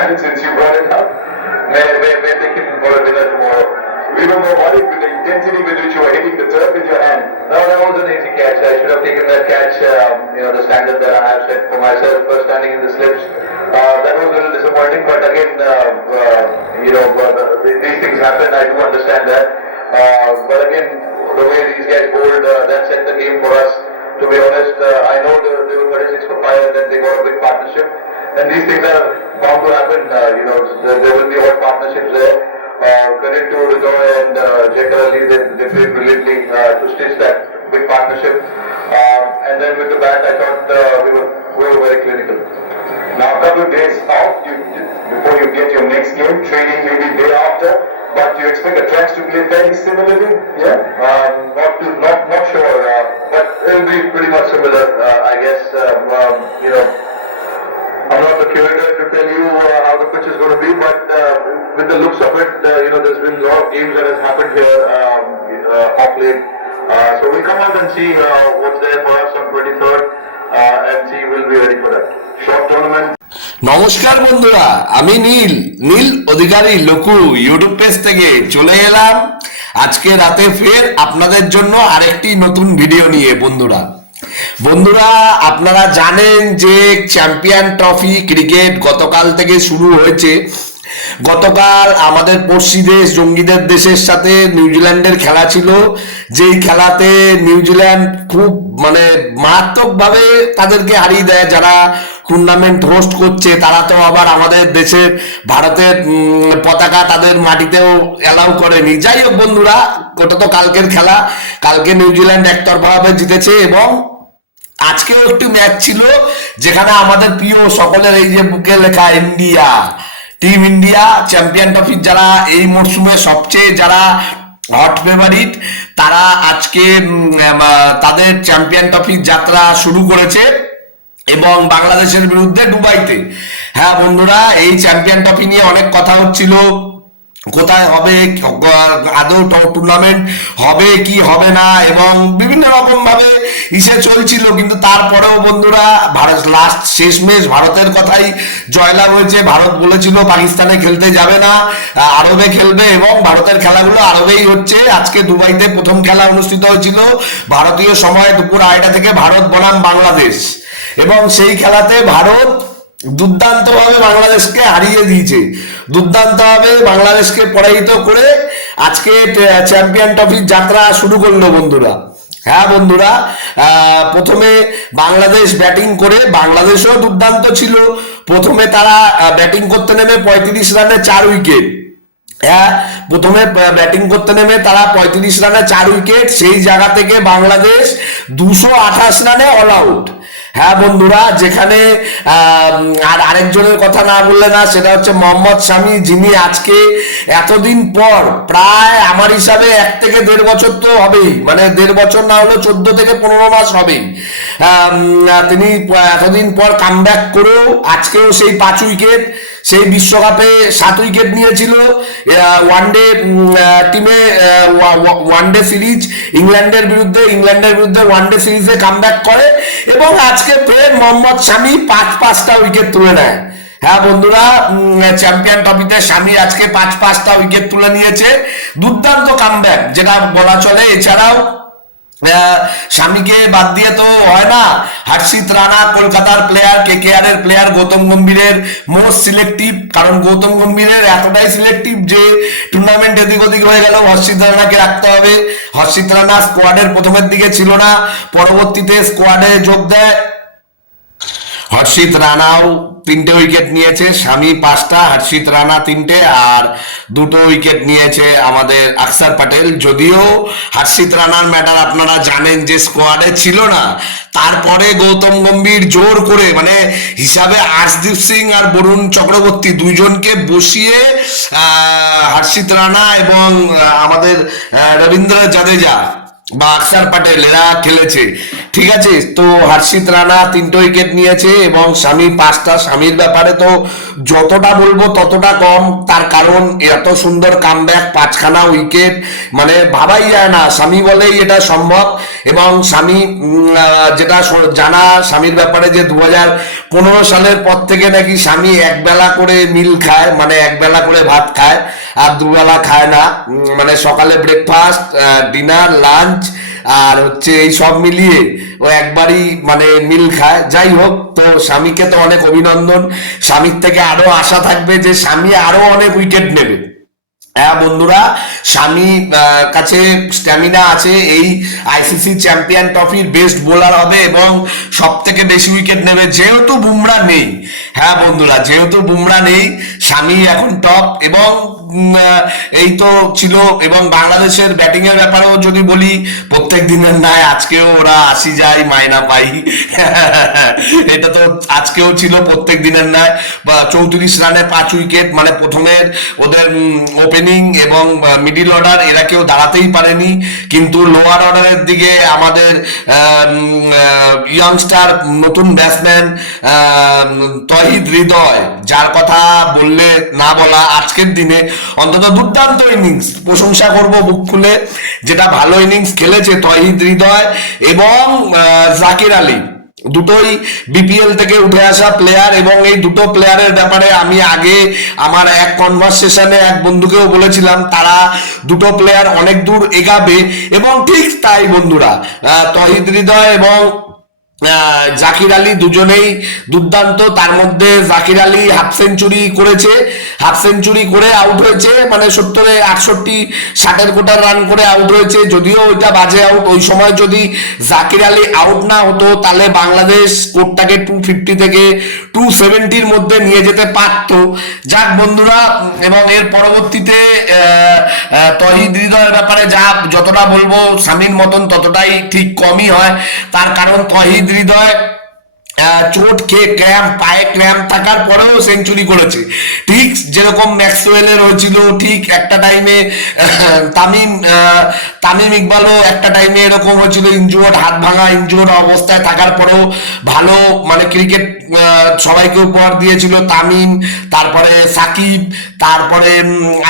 and since you brought it up, may take it for a dinner tomorrow. We were more worried with the intensity with which you were hitting the turf with your hand. No, that was an easy catch. I should have taken that catch, the standard that I have set for myself for standing in the slips. That was a little disappointing, but again, these things happen. I do understand that. But again, the way these guys bowled, that set the game for us. To be honest, I know they were 36 for 5 and then they got a big partnership. And these things are bound to happen. There will be odd partnerships there. Credit to Rijoy and Jacob Ali, they played brilliantly to stitch that big partnership. And then with the bat, I thought we were very clinical. Now, a couple of days off before you get your next game, training maybe day after, but you expect the tracks to play fairly similarly? Yeah? Not sure, but it'll be pretty much similar, I guess. I'm not the curator to tell you how the pitch is going to be, but with the looks of it, there's been a lot of games that has happened here off late. So we'll come out and see what's there for us on 23rd and see we'll be ready for that. Short tournament. নমস্কার বন্ধুরা, আমি নীল অধিকারী লোকু YouTube page থেকে চলে এলাম আজকে রাতে ফের আপনাদের জন্য আরেকটি নতুন ভিডিও নিয়ে। বন্ধুরা আপনারা জানেন যে চ্যাম্পিয়ন ট্রফি ক্রিকেট গতকাল থেকে শুরু হয়েছে। গতকাল আমাদের পড়শি দেশ জঙ্গিদের দেশের সাথে নিউজিল্যান্ডের খেলা ছিল, যেই খেলাতে নিউজিল্যান্ড খুব মারাত্মকভাবে তাদেরকে হারিয়ে দেয়। যারা টুর্নামেন্ট হোস্ট করছে তারা তো আবার আমাদের দেশের ভারতের পতাকা তাদের মাটিতেও অ্যালাউ করেনি। যাই হোক বন্ধুরা, ওটা তো কালকের খেলা। কালকে নিউজিল্যান্ড একতরফাভাবে জিতেছে এবং আজকেও একটি ম্যাচ ছিল যেখানে আমাদের প্রিয় সকলের এই যে বুকে লেখা ইন্ডিয়া, টিম ইন্ডিয়া চ্যাম্পিয়ন ট্রফির যারা এই মরশুমে সবচেয়ে যারা হট ফেভারিট, তারা আজকে তাদের চ্যাম্পিয়ন ট্রফির যাত্রা শুরু করেছে এবং বাংলাদেশের বিরুদ্ধে দুবাইতে। হ্যাঁ বন্ধুরা, এই চ্যাম্পিয়ন ট্রফি নিয়ে অনেক কথা হচ্ছিল, কোথায় হবে, আদৌ টুর্নামেন্ট হবে কি হবে না, এবং বিভিন্ন রকম ভাবে চলছিল। কিন্তু তারপরেও বন্ধুরা, ভারত লাস্ট শেষমেশ ভারতের কথাই জয়লাভ হয়েছে। ভারত বলেছিল পাকিস্তানে খেলতে যাবে না, আরবে খেলবে, এবং ভারতের খেলাগুলো আরবেই হচ্ছে। আজকে দুবাইতে প্রথম খেলা অনুষ্ঠিত হয়েছিল ভারতীয় সময় দুপুর 2টা থেকে, ভারত বনাম বাংলাদেশ, এবং সেই খেলাতে ভারত দুর্দান্তভাবে বাংলাদেশকে হারিয়ে দিয়েছে, দুর্দান্তভাবে বাংলাদেশকে পরাজিত করে আজকে চ্যাম্পিয়ন ট্রফির যাত্রা শুরু করলো বন্ধুরা। হ্যাঁ বন্ধুরা, প্রথমে বাংলাদেশ ব্যাটিং করে, বাংলাদেশও দুর্দান্ত ছিল। প্রথমে তারা ব্যাটিং করতে নেমে 35 রানে 4 উইকেট। হ্যাঁ, প্রথমে ব্যাটিং করতে নেমে তারা 35 রানে 4 উইকেট, সেই জায়গা থেকে বাংলাদেশ 228 রানে অল আউট। হ্যাঁ বন্ধুরা, যেখানে আর আরেকজনের কথা না বললে না, সেটা হচ্ছে মোহাম্মদ শামি, যিনি আজকে এতদিন পর, প্রায় আমার হিসাবে 1 থেকে 1.5 বছর তো হবেই, 1.5 বছর না হলেও 14 থেকে 15 মাস হবেই, তিনি এতদিন পর কামব্যাক করেও আজকেও সেই 5 উইকেট, সেই বিশ্বকাপে 7 উইকেট নিয়েছিল ওয়ানডে টিমে, ওয়ানডে সিরিজ ইংল্যান্ডের বিরুদ্ধে ওয়ানডে সিরিজে কামব্যাক করে এবং আজকে ফের মোহাম্মদ শামি 5-5টা উইকেট তুলে নেয়। হ্যাঁ বন্ধুরা, চ্যাম্পিয়ন ট্রফিতে শামি আজকে 5-5টা উইকেট তুলে নিয়েছে, দুর্দান্ত কামব্যাক যেটা বলা চলে। এছাড়াও শামিকে বাদ দিয়ে তো হয় না, হর্ষিত রানা কলকাতার প্লেয়ার, কেকেআর এর প্লেয়ার, গৌতম গম্ভীরের মোস্ট সিলেক্টিভ, কারণ গৌতম গম্ভীরের এতটাই সিলেক্টিভ যে টুর্নামেন্ট এদিক ওদিক হয়ে গেল হর্ষিত রানাকে রাখতে হবে। হর্ষিত রানা স্কোয়াডের প্রথমের দিকে ছিল না, পরবর্তীতে স্কোয়াডে যোগ দেয়। হর্ষিত রানাও 3টে উইকেট নিয়েছে, শামি 5টা, হর্ষিত রানা 3টে, আর 2টো উইকেট নিয়েছে আমাদের আকসার প্যাটেল। যদিও হর্ষিত রানার ম্যাটার আপনারা জানেন যে স্কোয়াডে ছিল না, তারপরে গৌতম গম্ভীর জোর করে হিসাবে আর্শদীপ সিং আর বরুণ চক্রবর্তী দুইজনকে বসিয়ে হর্ষিত রানা এবং আমাদের রবীন্দ্র জাদেজা বা আকসার প্যাটেল এরা খেলেছে। ঠিক আছে। তো হর্ষিত রানা 3টে উইকেট নিয়েছে এবং শামি 5টা। শামির ব্যাপারে তো যতটা বলবো ততটা কম, তার কারণ এত সুন্দর কামব্যাক, 5খানা উইকেট, মানে ভাবাই যায় না। শামি বলেই এটা সম্ভব। এবং শামি যেটা জানা শামির ব্যাপারে যে 2015 সালের পর থেকে নাকি শামি একবেলা করে মিল খায়, মানে একবেলা করে ভাত খায় আর দুবেলা খায় না। মানে সকালে ব্রেকফাস্ট, ডিনার, লাঞ্চ আর হচ্ছে এই সব মিলিয়ে ও একবারই মানে মিল খায়। যাই হোক, তো স্বামীকে তো অনেক অভিনন্দন। স্বামীর থেকে আরো আশা থাকবে যে স্বামী আরো অনেক উইকেট নেবে। হ্যাঁ বন্ধুরা, স্বামী কাছে স্ট্যামিনা আছে, এই আইসিসি চ্যাম্পিয়ন ট্রফির বেস্ট বোলার হবে এবং সব থেকে বেশি উইকেট নেবে, যেহেতু বুমরা নেই। হ্যাঁ বন্ধুরা, যেহেতু বুমরা নেই, স্বামী এখন টপ। এবং এই তো ছিল। এবং বাংলাদেশের ব্যাটিং এর ব্যাপারেও যদি বলি, প্রত্যেক দিনের নাই আজকেও ওরা 80 যায় মাইনা পাই। এটা তো আজকেও ছিল প্রত্যেক দিনের নাই। 34 রানে 5 উইকেট, মানে প্রথমের ওদের ওপেনিং এবং মিডিল অর্ডার এরা কেউ দাঁড়াতেই পারেনি। কিন্তু লোয়ার অর্ডারের দিকে আমাদের ইয়াংস্টার নতুন ব্যাটসম্যান তহিদ হৃদয়, যার কথা বললে না বলা, আজকের দিনে অন্তত দুর্দান্ত ইনিংস, প্রশংসা করব বুক খুলে। যেটা ভালো ইনিংস খেলেছে তহিদ হৃদয় এবং জাকির আলী, দুটোই বিপিএল থেকে উঠে আসা প্লেয়ার। এবং এই দুটো প্লেয়ারের ব্যাপারে আমি আগে আমার এক কনভারসেশনে এক বন্ধুকেও বলেছিলাম, তারা দুটো প্লেয়ার অনেক দূর এগাবে। এবং ঠিক তাই বন্ধুরা, তহিদ হৃদয় এবং জাকির আলী দুজনেই দুর্দান্ত। তার মধ্যে জাকির আলী হাফ সেঞ্চুরি করেছে, হাফ সেঞ্চুরি করে আউট হয়েছে, মানে 70 68 60 কোটার রান করে আউট হয়েছে। যদিও ওইটা বাজে আউট, ওই সময় যদি জাকির আলী আউট না হতো তাহলে বাংলাদেশ স্কোরটাকে 250 থেকে 270-র মধ্যে নিয়ে যেতে পারত। যাক বন্ধুরা, এবং এর পরবর্তীতে তহিদ হৃদয়ের ব্যাপারে যতটা বলবো স্বামীর মতন ততটাই ঠিক কমই হয়। তার কারণ তহিদ হৃদয় চোট খেয়ে পায়ে ক্র্যাম্প থাকার পরেও সেঞ্চুরি করেছে, ঠিক যেরকম ম্যাক্সওয়েলের হয়েছিল। ঠিক একটা টাইমে তামিম ইকবালও একটা টাইমে এরকম হয়েছিল, ইনজুর্ড, হাত ভাঙা ইনজুর্ড অবস্থায় থাকার পরেও ভালো মানে ক্রিকেট সবাইকে উপহার দিয়েছিল। তামিম, তারপরে সাকিব, তারপরে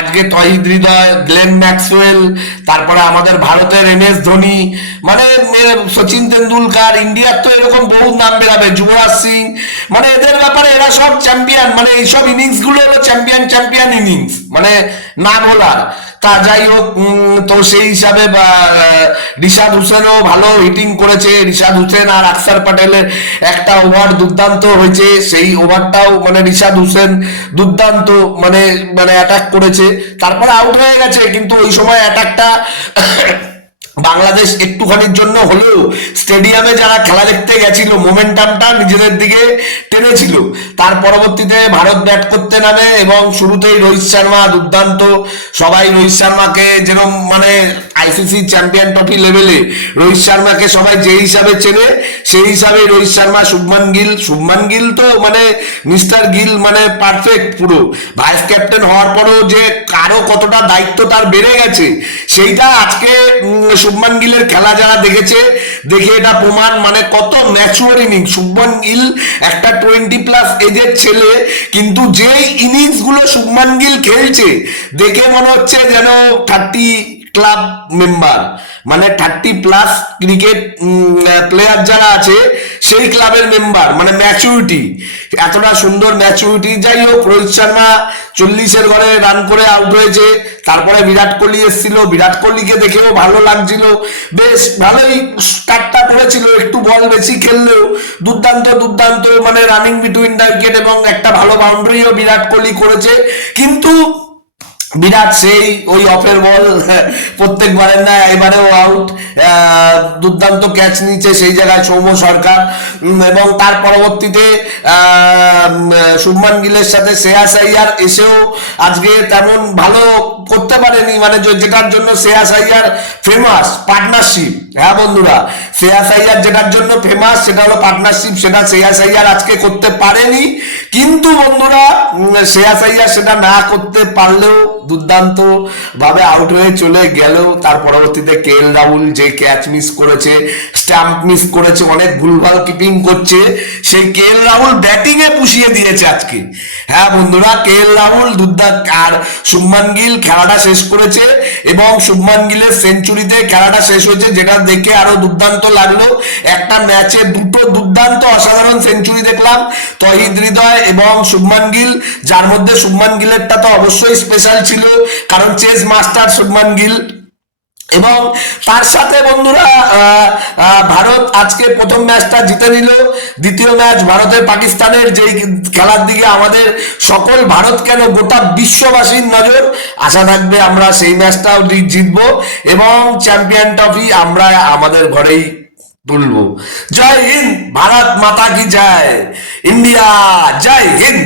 আজকে তহিদ হৃদয়, গ্লেন ম্যাক্সওয়েল, তারপরে আমাদের ভারতের MS ধোনি, মানে সচিন তেন্ডুলকার। ইন্ডিয়ার তো এরকম বহু নাম বেরাবে, যুবরাজ সিং, মানে এদের ব্যাপারে এরা সব চ্যাম্পিয়ন। মানে এইসব ইনিংস গুলো হলো চ্যাম্পিয়ন ইনিংস, মানে না বলার। তা যাই হোক, তো সেই হিসাবে রিশাদ হোসেনও ভালো হিটিং করেছে। রিশাদ হোসেন আর আকসার প্যাটেলের একটা ওভার দুর্দান্ত হয়েছে, সেই ওভারটাও মানে রিশাদ হোসেন দুর্দান্ত মানে অ্যাটাক করেছে, তারপরে আউট হয়ে গেছে। কিন্তু ওই সময় অ্যাটাকটা বাংলাদেশ একটুখানির জন্য হলেও স্টেডিয়ামে যারা খেলা দেখতে গেছিল মোমেন্টামটা নিজেদের দিকে টেনেছিল। তার পরবর্তীতে ভারত ব্যাট করতে নামে এবং শুরুতেই রোহিত শর্মা দুর্দান্ত। সবাই রোহিত শর্মাকে যেরকম মানে আইসিসি চ্যাম্পিয়ন ট্রফি লেভেলে রোহিত শর্মাকে সবাই যে হিসাবে চেনে, সেই হিসাবে রোহিত শর্মা, শুভমান গিল তো মানে মিস্টার গিল, মানে পারফেক্ট পুরো। ভাইস ক্যাপ্টেন হওয়ার পরেও যে কারো কতটা দায়িত্ব তার বেড়ে গেছে, সেইটা আজকে শুভমান গিলের খেলা যারা দেখেছে দেখে এটা প্রমাণ। মানে কত ম্যাচুয়ার ইনিংস শুভমান গিল, একটা 20+ এজের ছেলে, কিন্তু যে ইনিংস গুলো শুভমান গিল খেলছে দেখে মনে হচ্ছে যেন 30 ক্লাব মেম্বার, মানে 30+ ক্রিকেট প্লেয়ার যারা আছে সেই ক্লাবের মেম্বার, মানে ম্যাচুরিটি, এতটা সুন্দর ম্যাচুরিটি। যাই হোক, রোহিত শর্মা 40-এর ঘরে রান করে আউট হয়েছে। তারপরে বিরাট কোহলি এসেছিল, বিরাট কোহলিকে দেখেও ভালো লাগছিল, বেশ ভালোই স্টার্টটা করেছিল, একটু বল বেশি খেললেও দুর্দান্ত মানে রানিং বিটুইন দ্য উইকেট এবং একটা ভালো বাউন্ডারিও বিরাট কোহলি করেছে। কিন্তু বিরাট সেই ওই অফের বল প্রত্যেকবারের না, এবারেও আউট। দুর্দান্ত ক্যাচ নিচ্ছে সেই জায়গায় সৌম্য সরকার। এবং তার পরবর্তীতে শুভমান গিলের সাথে শ্রেয়াস আইয়ার এসেও আজকে তেমন ভালো করতে পারেনি, মানে যেটার জন্য শ্রেয়াস আইয়ার ফেমাস, পার্টনারশিপ। হ্যাঁ বন্ধুরা, শ্রেয়াস আইয়ার যেটার জন্য ফেমাস সেটা হলো পার্টনারশিপ, সেটা শ্রেয়াস আইয়ার আজকে করতে পারেনি। কিন্তু বন্ধুরা, শ্রেয়াস আইয়ার সেটা না করতে পারলেও দুর্দান্ত ভাবে আউট হয়ে চলে গেল। তার পরবর্তীতে কে এল রাহুল যে ক্যাচ মিস করেছে, স্ট্যাম্প মিস করেছে, অনেক ভুলভাল কিপিং করছে, সেই কে এল রাহুল ব্যাটিং এ পুষিয়ে দিয়েছে আজকে। হ্যাঁ বন্ধুরা, কে এল রাহুল দুর্দান্ত, আর শুভমান গিল খেলাটা শেষ করেছে এবং শুভমান গিলের সেঞ্চুরিতে খেলাটা শেষ হয়েছে, যেটা দেখে আরো দুর্দান্ত লাগলো। একটা ম্যাচে দুটো দুর্দান্ত অসাধারণ সেঞ্চুরি দেখলাম, তহিদ হৃদয় এবং শুভমান গিল, যার মধ্যে শুভমান গিলেরটা তো অবশ্যই স্পেশাল ছিল, কারণ চেস মাস্টার শুভমান গিল। এবং তার সাথে বন্ধুরা ভারত আজকে প্রথম ম্যাচটা জিতে নিল। দ্বিতীয় ম্যাচ ভারতের পাকিস্তানের, যেই খেলার দিকে আমাদের সকল ভারত কেন গোটা বিশ্ববাসীর নজর, আশা থাকবে আমরা সেই ম্যাচটাও জিতবো এবং চ্যাম্পিয়ন ট্রফি আমরা আমাদের ঘরেই তুলবো। জয় হিন্দ, ভারত মাতা কি জয়, ইন্ডিয়া জয় হিন্দ।